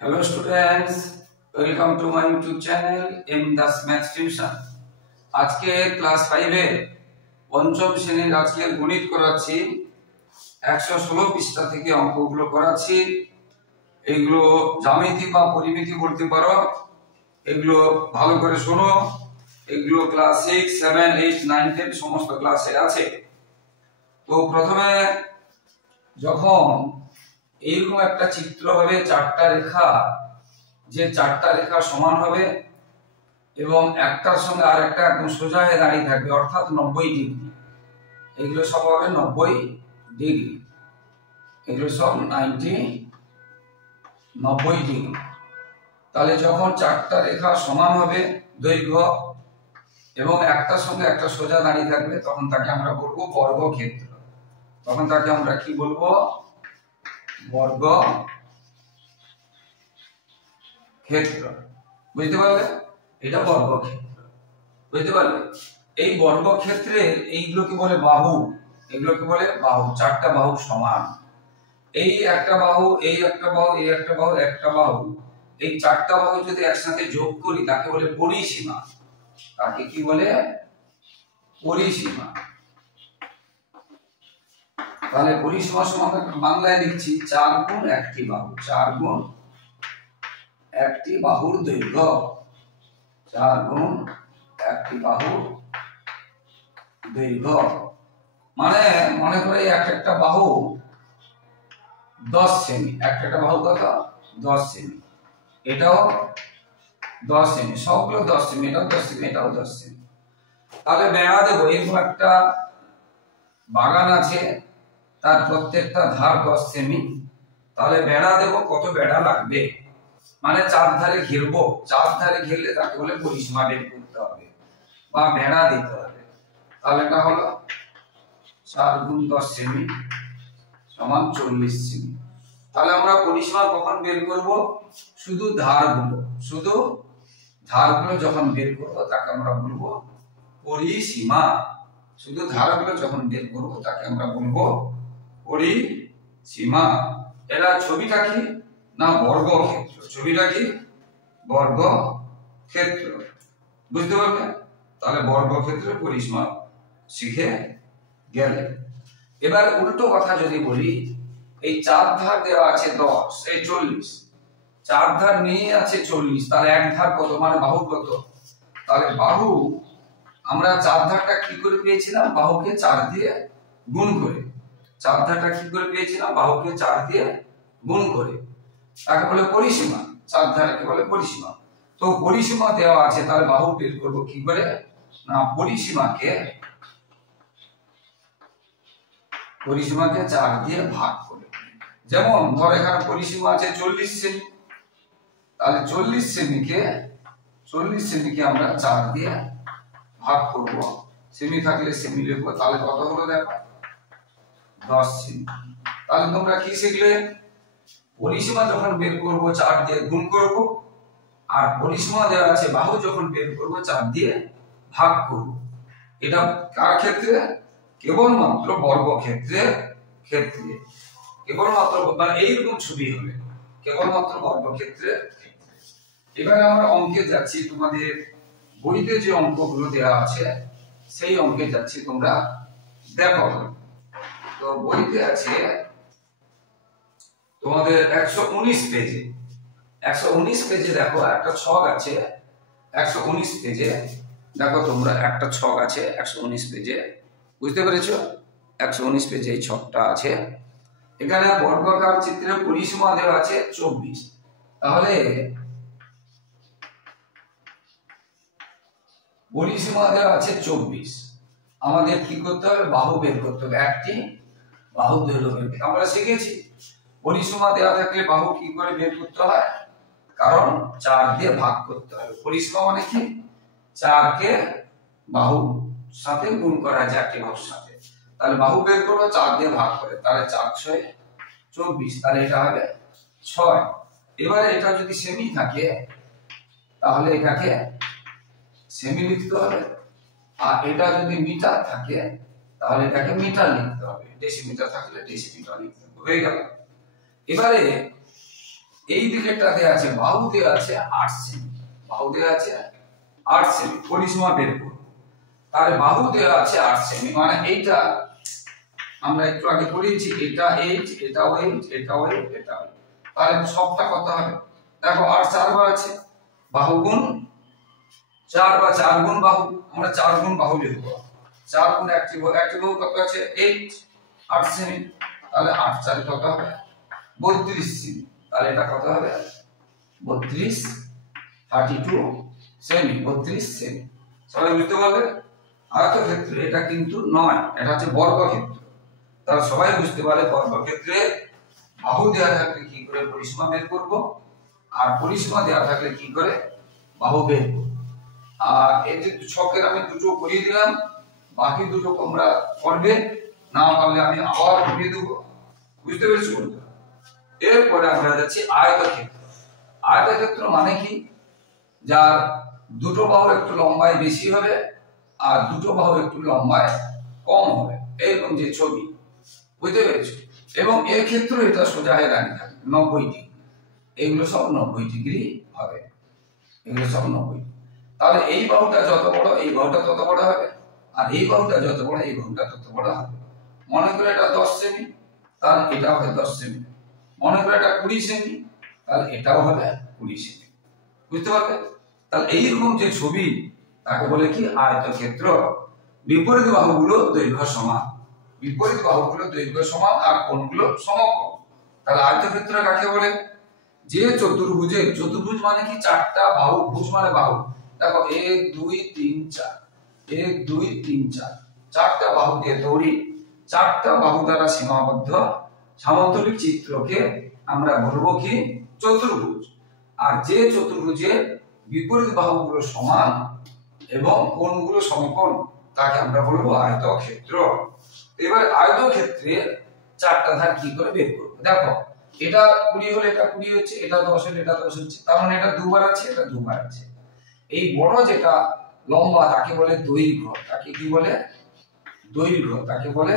Hello students, welcome to my YouTube channel M Das Maths Tuition. আজকে class 5 এর পঞ্চম শ্রেণীর আজকের গণিত করাচ্ছি। 116 পৃষ্ঠা থেকে অঙ্কগুলো করাচ্ছি। এগুলো জ্যামিতি বা পরিমিতি বলতে পারো। এগুলো ভালো করে শোনো। এগুলো ক্লাস 6, 7, 8, 9, 10 সমস্ত ক্লাসে আছে। তো প্রথমে যখন এইরকম একটা চিত্র হবে, চারটা রেখা, যে চারটা রেখা সমান হবে এবং একটার সঙ্গে আর একটা একদম সোজা হয়ে দাঁড়িয়ে থাকবে, অর্থাৎ 90 ডিগ্রি। এগুলো সব হবে 90 ডিগ্রি, এগুলো সব 90 ডিগ্রি। তাহলে যখন চারটা রেখা সমান হবে দৈর্ঘ্য এবং একটার সঙ্গে একটা সোজা দাঁড়িয়ে থাকবে, তখন তাকে আমরা বলবো বর্গক্ষেত্র। তখন তাকে আমরা কি বলবো? বর্গক্ষেত্র। বুঝতে পারলে? এটা বর্গক্ষেত্র, বুঝতে পারলে? এই বর্গক্ষেত্রে এইগুলোকে বলে বাহু। এগুলোকে বলে বাহু। চারটা বাহু সমান, এই একটা বাহু, এই একটা বাহু, এই একটা বাহু, একটা বাহু, এই চারটা বাহু যদি একসাথে যোগ করি তাকে বলে পরিসীমা। তাকে কি বলে? পরিসীমা। তাহলে পরিসীমা সমান বাংলায় লিখছি 4 গুণ একটি বাহু। 4 গুণ একটি বাহুর দৈর্ঘ্য। 4 গুণ একটি বাহুর দৈর্ঘ্য মানে মনে করে একটা বাহু 10 সেমি। একটা বাহু কত? 10 সেমি। এটাও 10 সেমি, সবগুলো 10 সেমি। এটাও 10 সেমি, এটাও 10 সেমি। তাহলে বেড়া দেবো। এরকম একটা বাগান আছে, তার প্রত্যেকটা ধার 10 সেমি। তাহলে বেড়া দেব, কত বেড়া লাগবে? মানে চার ধারে ঘিরবো। চার ধারে ঘিরলে তাকে বলে পরিসীমা বের করতে হবে বা বেড়া দিতে হবে। তাহলে এটা হলো 4 গুণ 10 সেমি সমান 40 সেমি। তাহলে আমরা পরিসীমা কখন বের করব? শুধু ধারগুলো যখন বের করব তাকে আমরা বলবো পরিসীমা। শুধু ধারগুলো যখন বের করব তাকে আমরা বলবো পরিসীমা। এরা ছবিটা কি না? বর্গক্ষেত্র। ছবিটা কি? বর্গক্ষেত্র। বুঝতে পারলে? তাহলে বর্গক্ষেত্রের পরিসীমা শিখে গেলে। এবার উল্টো কথা যদি বলি, এই চার ধার দেওয়া আছে 10, এই 40। চার ধার নিয়ে আছে 40, তাহলে এক ধার কত? মানে বাহু কত? তাহলে বাহু আমরা চার ধারটা কি করে পেয়েছিলাম? বাহুকে 4 দিয়ে গুণ করে। চার ধারটা কি করে পেয়েছিলাম? বাহুকে 4 দিয়ে গুণ করে। তাকে বলে পরিসীমা। চার ধারকে বলে পরিসীমা। তো পরিসীমা দেওয়া আছে, তাহলে বাহু বের করব কি করে? না, পরিসীমাকে 4 দিয়ে ভাগ করে। যেমন ধর এখানে পরিসীমা আছে 40 সেমি। তাহলে 40 সেমিকে আমরা 4 দিয়ে ভাগ করব। সেমি থাকলে সেমি লিখবো। তাহলে কত হলো দেখো? 10 সেমি। তাহলে তোমরা কি শিখলে? পরিসীমা যখন বের করব 4 দিয়ে গুণ করব, আর পরিসীমা দেওয়া আছে বাহু যখন বের করব 4 দিয়ে ভাগ করব। এটা কার ক্ষেত্রে? কেবলমাত্র বর্গক্ষেত্রের ক্ষেত্রে। কেবলমাত্র মানে এইরকম ছবি হলে কেবলমাত্র বর্গক্ষেত্রের ক্ষেত্রে। এবারে আমরা অঙ্কে যাচ্ছি। তোমাদের বইতে যে অঙ্কগুলো দেওয়া আছে সেই অঙ্কে যাচ্ছি, তোমরা দেখো। তো বইতে আছে তোমাদের 119 পেজে। 119 পেজে দেখো একটা ছক আছে। 119 পেজে দেখো তোমরা একটা ছক আছে 119 পেজে। বুঝতে পেরেছো? 119 পেজে এই ছকটা আছে। এখানে বর্গাকার চিত্রের পরিসীমা দেওয়া আছে 24। তাহলে পরিসীমা দেওয়া আছে 24, আমাদের কি করতে হবে? বাহু বের করতে হবে। একটি বাহু দৈর্ঘ্য বের করতে আমরা শিখেছি। পরিসীমা দেওয়া থাকলে বাহু কি করে বের করতে হয়? কারণ 4 দিয়ে ভাগ করতে হবে। পরিসীমা মানে কি? 4 কে বাহু সাথে গুণ করা যায়, একটি বাহুর সাথে। তাহলে বাহু বের করবো 4 দিয়ে ভাগ করে। তাহলে 4 × 6 = 24। তাহলে এটা হবে 6। এবারে এটা যদি সেমি থাকে তাহলে এটাকে সেমি লিখতে হবে, আর এটা যদি মিটার থাকে তাহলে এটাকে মিটার লিখতে হবে। ডেসিমিটার থাকলে ডেসিমিটার লিখতে হবে। হয়ে গেল। এবারে এই দিকেটা দেয়া আছে, বাহু দেয়া আছে 8 সেমি, বাহু দেয়া আছে 8 সেমি, পরিসীমা বের করব। তাহলে বাহু দেয়া আছে 8 সেমি, মানে এইটা আমরা একটু আগে পড়িয়েছি, এটা 8, এটা 8, এটা 8, এটা 8, তাহলে সবটা কত হবে? দেখো 8 4 বার আছে, বাহু গুণ 4 বা 4 গুণ বাহু, আমরা 4 গুণ বাহু লিখব। 4 গুণ একটি বাহু কত আছে? 8 সেমি, তাহলে 8 4 কত হবে? 32 সেমি। তাহলে এটা কত হবে? 32, 32 সেমি, 32 সেমি। সবাই বুঝতে পারবে? আয়তক্ষেত্রে এটা কিন্তু নয়, এটা হচ্ছে বর্গক্ষেত্র। তাহলে সবাই বুঝতে পারে বর্গক্ষেত্রে বাহু দেওয়া থাকলে কি করে পরিসীমা বের করব, আর পরিসীমা দেওয়া থাকলে কি করে বাহু বের করব। আর এই যে ছকের আমি দুটো করিয়ে দিলাম, বাকি দুটো তোমরা করবে, না পারলে আমি আবার করিয়ে দেবো। বুঝতে পেরেছো বন্ধুরা? এরপরে আমরা যাচ্ছি আয়তক্ষেত্র। আয়তক্ষেত্র মানে কি? যার দুটো বাহু একটু লম্বায় বেশি হবে আর দুটো বাহু একটু লম্বায় কম হবে, এরকম যে ছবি, বুঝতে পেরেছো? এবং এর ক্ষেত্রে এটা সোজা হয়ে দাঁড়িয়ে থাকবে 90 ডিগ্রি, এগুলো সব 90 ডিগ্রি হবে, এগুলো সব 90। তাহলে এই বাহুটা যত বড় এই বাহুটা তত বড় হবে, আর এই বাহুটা যত বড় এই বাহুটা তত বড় হবে। মনে করে এটা 10 সেমি, তাহলে এটা হবে 10 সেমি। মনে করে এটা 20 সেমি, তাহলে এটাও হবে 20 সেমি। বুঝতে পারবে? তাহলে এইরকম যে ছবি তাকে বলে কি আয়তক্ষেত্র। বিপরীত বাহুগুলো দৈর্ঘ্য সমান, বিপরীত বাহুগুলো দৈর্ঘ্য সমান আর কোণগুলো সমকোণ। তাহলে আয়তক্ষেত্র কাকে বলে? যে চতুর্ভুজে, চতুর্ভুজ মানে কি? চারটা বাহু, ভুজ মানে বাহু। দেখো 1 2 3 4, 1 2 3 4, চারটা বাহু দিয়ে তৈরি, চারটা বাহু দ্বারা সীমাবদ্ধ সমতলিক চিত্রকে আমরা বলবো কি? চতুর্ভুজ। আর যে চতুর্ভুজের বিপরীত বাহুগুলো সমান এবং কোণগুলো সমকোণ তাকে আমরা বলবো আয়তক্ষেত্র। এবার আয়তক্ষেত্রে চারটা ধার কি করে বের করব? দেখো এটা 20 হলে এটা 20 হচ্ছে, এটা 10 হলে এটা 10 হচ্ছে, তার মানে এটা দুবার আছে, এটা দুবার আছে। এই বড় যেটা লম্বা তাকে বলে দৈর্ঘ্য, তাকে কি বলে? দৈর্ঘ্য, তাকে বলে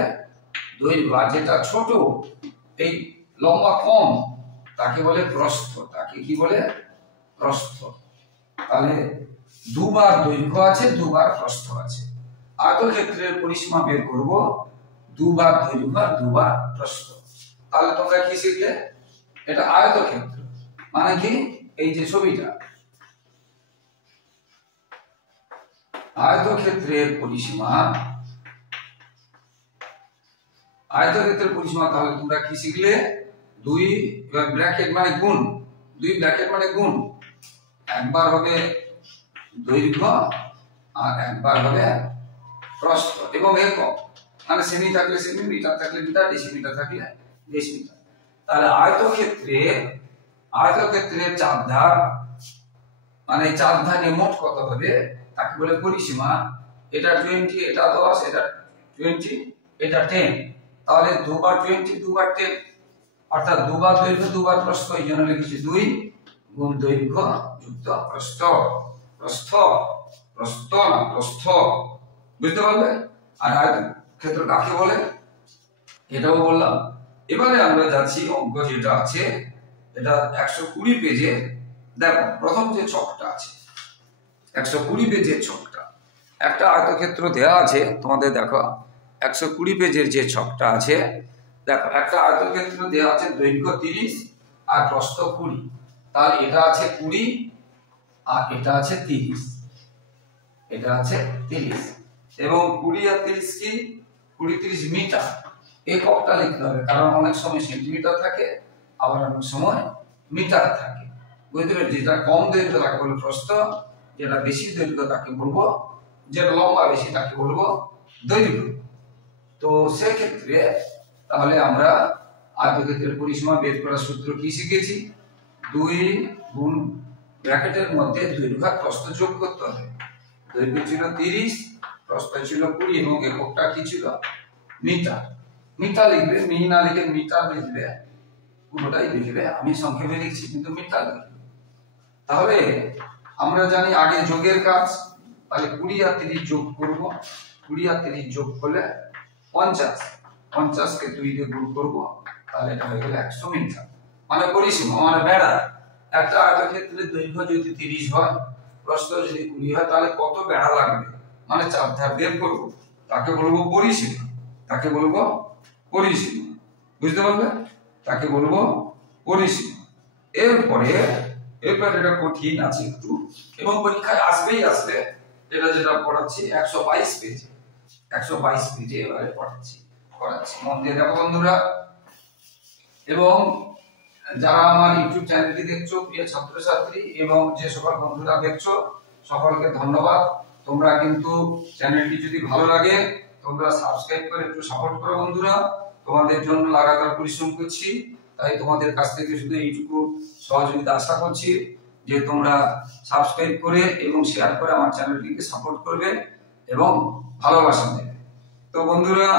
দৈর্ঘ্য। আর যেটা ছোট, এই লম্বা কম, তাকে বলে প্রস্থ, তাকে কি বলে? প্রস্থ। তাহলে দুবার দৈর্ঘ্য আছে, দুবার প্রস্থ আছে। আয়তক্ষেত্রের পরিসীমা বের করব, দুবার দৈর্ঘ্য আর দুবার প্রস্থ। তাহলে তোমরা কি শিখলে? এটা আয়তক্ষেত্র মানে কি? এই যে ছবিটা, আয়তক্ষেত্রের পরিসীমা, আয়তক্ষেত্রের পরিসীমা। তাহলে তোমরা কি শিখলে? দুই ব্র্যাকেট মানে গুণ, দুই ব্র্যাকেট মানে গুণ, একবার হবে দৈর্ঘ্য আর একবার হবে প্রস্থ, এবং একক মানে সেমি থাকলে সেমি, মিটার থাকলে মিটার, ডেসিমিটার থাকলে ডেসিমিটার। তাহলে আয়তক্ষেত্রের চার ধার মানে চার ধারে মোট কত হবে তাকে বলে পরিসীমা। এটা 20, এটা 10, এটা 20, এটা 10। তাহলে দুবার 20 দুবার 10, অর্থাৎ দুবার দৈর্ঘ্য দুবার প্রস্থ, এই জন্য লিখেছি 2 গুণ দৈর্ঘ্য যুক্ত প্রস্থ। প্রস্থ, প্রস্থ না প্রস্থ, বুঝতে পারলে? আর আয়তক্ষেত্র কাকে বলে এটাও বললাম। এবারে আমরা যাচ্ছি অঙ্ক যেটা আছে, এটা 120 পেজে। দেখো প্রথম যে ছকটা আছে 120 পেজের ছকটা, একটা আয়তক্ষেত্র দেয়া আছে তোমাদের। দেখো 120 পেজের যে ছকটা আছে, দেখো একটা আয়তক্ষেত্র দেয়া আছে, দৈর্ঘ্য 30 আর প্রস্থ 20। তাহলে এটা আছে 20 আর এটা আছে 30, এটা আছে 30, এবং 20 আর 30 কি? 20 30 মিটার। এককটা লিখতে হবে, কারণ অনেক সময় সেন্টিমিটার থাকে, আবার অনেক সময় মিটার থাকে। বুঝতে পারছি? যেটা কম দৈর্ঘ্য তাকে বলবো প্রস্থ, যেটা বেশি দৈর্ঘ্য তাকে বলবো, যেটা লম্বা বেশি তাকে বলবো দৈর্ঘ্য। তো সেক্ষেত্রে তাহলে আমরা আয়তক্ষেত্রের পরিসীমা বের করার সূত্র কি শিখেছি? 2 গুণ ব্র্যাকেটের মধ্যে দৈর্ঘ্য আর প্রস্থ যোগ করতে হবে। দৈর্ঘ্য ছিল 30, প্রস্থ ছিল 20, এবং এককটা কি ছিল? মিটার। মিটার লিখবে, মি না লিখে মিটার লিখবে, পুরোটাই লিখবে। আমি সংক্ষেপে লিখছি কিন্তু মিটার লিখবে। তাহলে আমরা জানি আগে যোগের কাজ, তাহলে 20 আর 30 যোগ করব, 20 আর 30 যোগ করলে 50, 50 কে 2 দিয়ে গুণ করব, তাহলে এটা হয়ে গেল 100 মিটার। মানে পরিসীমা মানে বেড়া। একটা আয়তক্ষেত্রের দৈর্ঘ্য যদি 30 হয়, প্রস্থ যদি 20 হয়, তাহলে কত বেড়া লাগবে মানে চার ধার বের করব, তাকে বলবো পরিসীমা। তাকে বলবো পরিসীমা। বুঝতে পারলে? তাকে বলবো পরিসীমা। এরপরে এটা কঠিন আছে একটু এবং পরীক্ষায় আসবে। যেটা পড়াচ্ছি 122 পেজে, 122 পেজে এবারে করাচ্ছি মন দিয়ে দেখো বন্ধুরা। এবং যারা আমার ইউটিউব চ্যানেলটি দেখছো, প্রিয় ছাত্রছাত্রী এবং যে সকল বন্ধুরা দেখছো, সকলকে ধন্যবাদ। তোমরা কিন্তু চ্যানেলটি যদি ভালো লাগে তোমরা সাবস্ক্রাইব করে একটু সাপোর্ট করো বন্ধুরা। তোমাদের জন্য লাগাতার পরিশ্রম করছি, তাই তোমাদের কাছ থেকে শুধু এইটুকু সহযোগিতা আশা করছি যে তোমরা সাবস্ক্রাইব করে এবং শেয়ার করে আমার চ্যানেলটিকে সাপোর্ট করবে এবং ভালোবাসা দেবে। তো বন্ধুরা,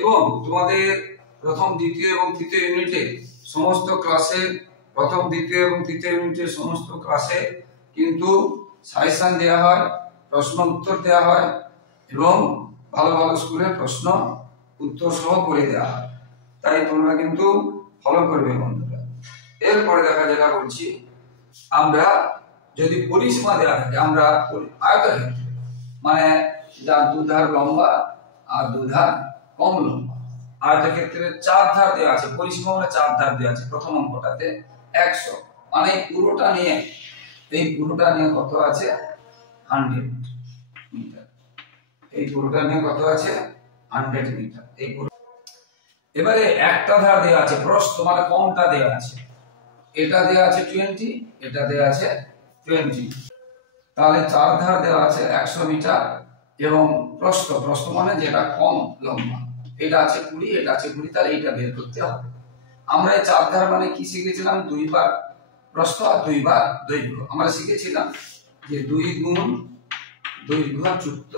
এবং তোমাদের প্রথম, দ্বিতীয় এবং তৃতীয় ইউনিটে সমস্ত ক্লাসে, প্রথম, দ্বিতীয় এবং তৃতীয় ইউনিটের সমস্ত ক্লাসে কিন্তু সাজেশন দেওয়া হয়, প্রশ্ন উত্তর দেওয়া হয় এবং ভালো ভালো স্কুলের প্রশ্ন উত্তর সহ করে দেওয়া হয়। তাই তোমরা কিন্তু ফলো করবে বন্ধুরা। এরপরে যেটা বলছি, আমরা যদি পরিসীমা দেওয়া থাকে, আমরা আয়তক্ষেত্রে মানে যার দুধার লম্বা আর দুধার কম লম্বা, আয়তক্ষেত্রে চার ধার দেওয়া আছে, পরিসীমা মানে চার ধার দেওয়া আছে। প্রথম অঙ্কটাতে 100 মানে এই পুরোটা নিয়ে কত আছে 100 মিটার। এই পুরোটা নিয়ে কত আছে 100 মিটার। এই পুরো এবারে একটা ধার দেওয়া আছে, প্রস্থ মানে কমটা দেওয়া আছে, এটা দেওয়া আছে 20, এটা দেওয়া আছে 20। তাহলে চার ধার দেওয়া আছে 100 মিটার এবং প্রস্থ মানে যেটা কম লম্বা, এটা আছে 20, এটা আছে 20, তাহলে এইটা বের করতে হবে। আমরা এই চার ধার মানে কি শিখেছিলাম? 2 বার প্রস্থ আর 2 বার দৈর্ঘ্য। আমরা শিখেছিলাম যে 2 গুণ দৈর্ঘ্য যুক্ত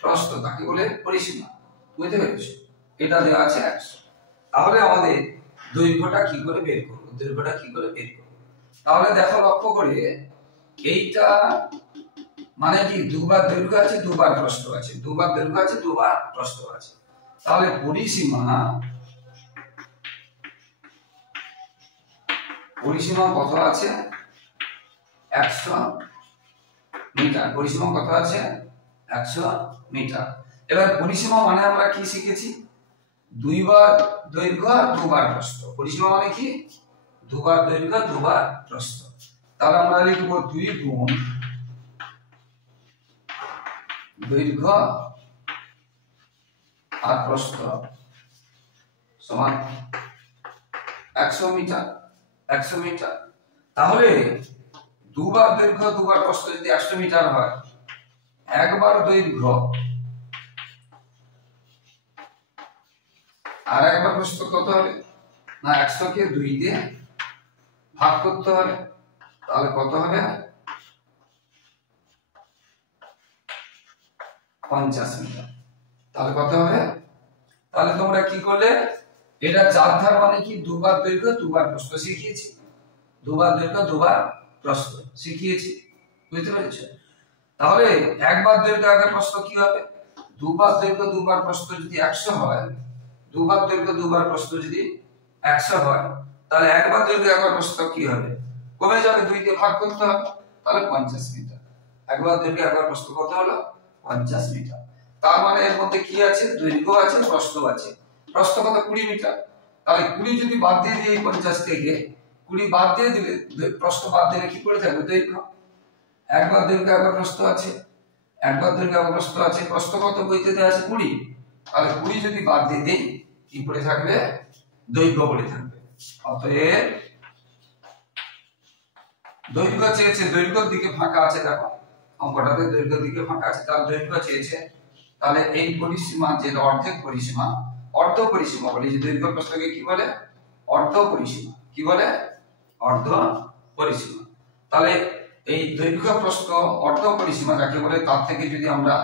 প্রস্থ, তাকে বলে পরিসীমা। বুঝতে পেরেছো? এটা দেওয়া আছে 100। তাহলে আমাদের দৈর্ঘ্যটা কি করে বের করব? তাহলে দেখো, লক্ষ্য করে, এইটা মানে কি দুবার দৈর্ঘ্য আছে, দুবার প্রস্থ আছে, দুবার দৈর্ঘ্য আছে, দুবার প্রস্থ আছে। তাহলে পরিসীমা কত আছে? 100 মিটার। পরিসীমা কত আছে? 100 মিটার। এবার পরিসীমা মানে আমরা কি শিখেছি? 2 বার দৈর্ঘ্য আর 2 বার প্রস্থ। পরিসীমা মানে কি? 2 বার দৈর্ঘ্য, 2 বার প্রস্থ। তাহলে আমরা লিখব 2 গুণ দৈর্ঘ্য আর প্রস্থ সমান 100 মিটার। 100 মিটার। তাহলে 2 বার দৈর্ঘ্য, 2 বার প্রস্থ যদি 100 মিটার হয়, একবার দৈর্ঘ্য আর একবার প্রস্থ কত হবে? না, 100 কে 2 দিয়ে ভাগ করতে হবে। তাহলে কত হবে? 50 মিটার। তাহলে কত হবে? তাহলে তোমরা কি করলে? এটা চার ধার মানে কি 2 বার দৈর্ঘ্য, 2 বার প্রস্থ শিখিয়েছি। 2 বার দৈর্ঘ্য, 2 বার প্রস্থ শিখিয়েছি। বুঝতে পেরেছো? তাহলে একবার দৈর্ঘ্য, একবার প্রস্থ কি হবে? 2 বার দৈর্ঘ্য, 2 বার প্রস্থ যদি 100 হয়, 2 বার দৈর্ঘ্য, 2 বার প্রস্থ যদি 100 হয়, তাহলে একবার দৈর্ঘ্য, একবার প্রস্থ কি হবে? কমে যাবে, 2 দিয়ে ভাগ করতে হবে। তাহলে 50 মিটার। একবার দৈর্ঘ্য, একবার প্রস্থ কত হলো? 50 মিটার। তার মানে এর মধ্যে কি আছে? দৈর্ঘ্য আছে, প্রস্থ আছে। প্রস্থ কত? 20 মিটার। তাহলে 20 যদি বাদ দিয়ে দিই 50 থেকে, 20 বাদ দিয়ে দিলে, প্রস্থ বাদ দিলে কি পড়ে থাকবে? দৈর্ঘ্য। একবার দৈর্ঘ্য, একবার প্রস্থ আছে, একবার দৈর্ঘ্য, একবার প্রস্থ আছে। প্রস্থ কত বইতে দেওয়া আছে? 20। তাহলে 20 যদি বাদ দিয়ে দিই, কি পড়ে থাকবে? দৈর্ঘ্য পড়ে থাকবে। অতএব দৈর্ঘ্য চেয়েছে, দৈর্ঘ্যের দিকে ফাঁকা আছে, দেখো অঙ্কটাতে দৈর্ঘ্যের দিকে ফাঁকা আছে, তার দৈর্ঘ্য চেয়েছে। তাহলে এই পরিসীমা যে অর্ধেক পরিসীমা, অর্ধ পরিসীমা বলে। যে দৈর্ঘ্য প্রস্থকে কি বলে? অর্ধ পরিসীমা। কি বলে? অর্ধ পরিসীমা। তাহলে এই দৈর্ঘ্য প্রস্থ অর্ধ পরিসীমা যাকে বলে, তার থেকে যদি আমরা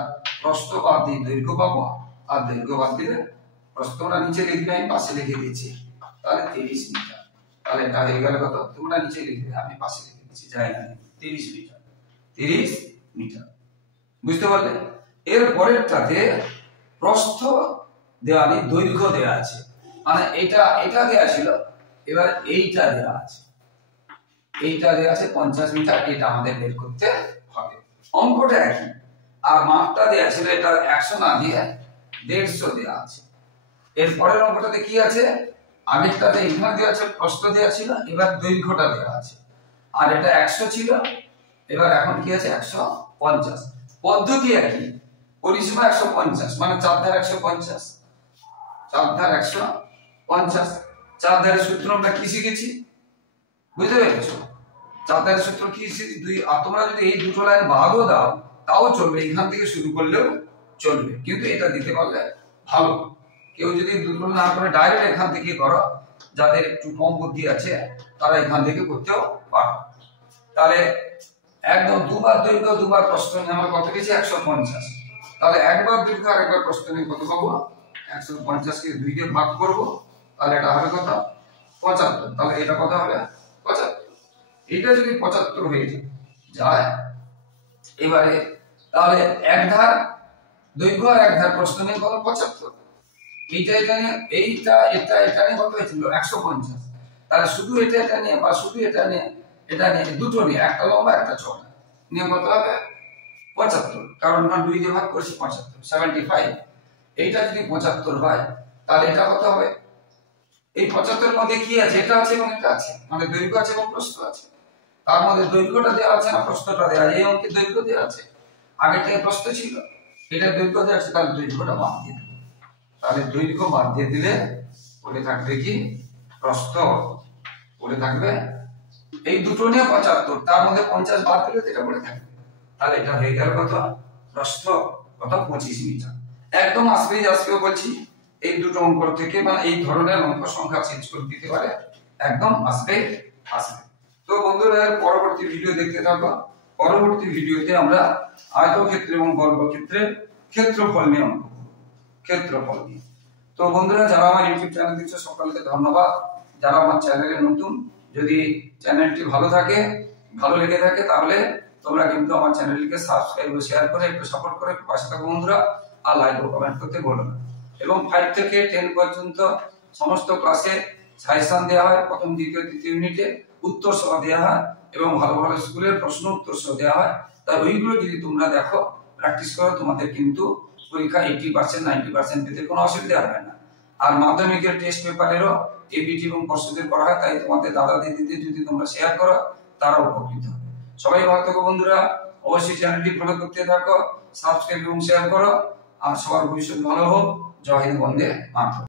প্রস্থ বাদ দিই দৈর্ঘ্য পাবো, আর দৈর্ঘ্য বাদ দিলে প্রস্থ আমরা নিচে লিখবে, আমি পাশে লিখে দিয়েছি। তাহলে 30 মিটার। তাহলে এটা হয়ে গেল কত? তোমরা নিচে লিখবে, আমি পাশে লিখে দিচ্ছি, জায়গা নেই। 30 মিটার। 30 মিটার। বুঝতে পারলে? এর পরেরটাতে প্রস্থ দেওয়া নেই, দৈর্ঘ্য দেওয়া আছে। মানে এটা দেওয়া ছিল এবার এইটা দেওয়া আছে, 50 মিটার, এটা আমাদের বের করতে হবে। অঙ্কটা একই, আর মাপটা দেওয়া ছিল এটা 100 না দিয়ে 150 দেওয়া আছে। এর পরের অঙ্কটাতে কি আছে, আগেরটাতে এখানে দেওয়া আছে প্রস্থ দেওয়া ছিল, এবার দৈর্ঘ্যটা দেওয়া আছে, আর এটা 100 ছিল, এবার এখন কি আছে 150। পদ্ধতি একই, পরিসীমা 150, মানে চার ধার 150, চার ধার 150। চার ধারের সূত্র আমরা কি শিখেছি, বুঝতে পেরেছো? চার ধারের সূত্র কি শিখেছি, দুই। আর তোমরা যদি এই দুটো লাইন বাদও দাও তাও চলবে, এখান থেকে শুরু করলেও চলবে, কিন্তু এটা দিতে পারলে ভালো। কেউ যদি দুটো না করে ডাইরেক্ট এখান থেকে করো, যাদের একটু কম বুদ্ধি আছে তারা এখান থেকে করতেও পারো। তাহলে একদম দুবার দৈর্ঘ্য দুবার প্রস্থ নিয়ে আমরা কত পেয়েছি 150। তাহলে একবার দৈর্ঘ্য আর একবার প্রস্থ নিয়ে কত পাবো, 150 কে 2 দিয়ে ভাগ করব, তাহলে এটা হবে কত 75। তাহলে এটা কত হবে 75। এটা যদি 75 হয়ে যায়, এবারে তাহলে এক ধার দৈর্ঘ্য আর এক ধার প্রস্থ নিয়ে কত 75। এইটা এটা নিয়ে এটা নিয়ে কত হয়েছিল 150। তাহলে শুধু এটা নিয়ে বা শুধু এটা নিয়ে দুটো নিয়ে, একটা লম্বা একটা চওড়া নিয়ে কত হবে 75, কারণ আমরা 2 দিয়ে ভাগ করেছি 75, 75। এইটা যদি 75 হয় তাহলে এটা কত হবে, এই 75 এর মধ্যে কি আছে, এটা আছে এবং এটা আছে, মানে দৈর্ঘ্য আছে এবং প্রস্থ আছে। তার মধ্যে দৈর্ঘ্যটা দেওয়া আছে না প্রস্থটা দেওয়া আছে, এই অঙ্কে দৈর্ঘ্য দেওয়া আছে, আগেরটা প্রস্থ ছিল, এটা দৈর্ঘ্য দেওয়া আছে, তাহলে দৈর্ঘ্যটা বাদ দিয়ে দেব। তাহলে দৈর্ঘ্য বাদ দিয়ে দিলে পড়ে থাকবে কি প্রস্থ, পড়ে থাকবে এই দুটো নিয়ে 75, তার মধ্যে 50 বাদ দিলে এটা পড়ে থাকবে। তাহলে এটা হয়ে গেল কত প্রস্থ, কত 25 মিটার। একদম আসবে বলছি, এই দুটো অঙ্ক থেকে মানে এই ধরনের অঙ্ক সংখ্যা চেঞ্জ করে দিতে পারে, একদম আসবে। তো বন্ধুরা পরবর্তী ভিডিও দেখতে থাকো। পরবর্তী ভিডিওতে আমরা আয়তক্ষেত্র এবং বর্গক্ষেত্রের ক্ষেত্রফল নিয়ে অঙ্ক করব, ক্ষেত্রফল নিয়ে। তো বন্ধুরা যারা আমার ইউটিউব চ্যানেল দেখছো সকলকে ধন্যবাদ। যারা আমার চ্যানেলে নতুন, যদি চ্যানেলটি ভালো লেগে থাকে তাহলে তোমরা কিন্তু আমার চ্যানেলটিকে সাবস্ক্রাইব ও শেয়ার করে একটু সাপোর্ট করে পাশে থাকো বন্ধুরা, আর লাইক ও কমেন্ট করতে ভুলো না। এবং 5 থেকে 10 পর্যন্ত সমস্ত ক্লাসে সাজেশন দেওয়া হয়, প্রথম দ্বিতীয় তৃতীয় ইউনিটে উত্তর সহ দেওয়া হয়, এবং ভালো ভালো স্কুলের প্রশ্ন উত্তর সহ দেওয়া হয়। তাই ওইগুলো যদি তোমরা দেখো, প্র্যাকটিস করো, তোমাদের কিন্তু পরীক্ষা 80% 90% পেতে কোনো অসুবিধা হবে না। আর মাধ্যমিকের টেস্ট পেপারেরও এবিটি এবং প্রশ্নোত্তর করা হয়, তাই তোমাদের দাদা দিদিদের যদি তোমরা শেয়ার করো তারা উপকৃত হবে। সবাই ভালো থাকো বন্ধুরা, অবশ্যই চ্যানেলটি ফলো করতে থাকো, সাবস্ক্রাইব এবং শেয়ার করো, আর সবার ভবিষ্যৎ ভালো হোক। জয় হিন্দ, বন্দে মাতরম।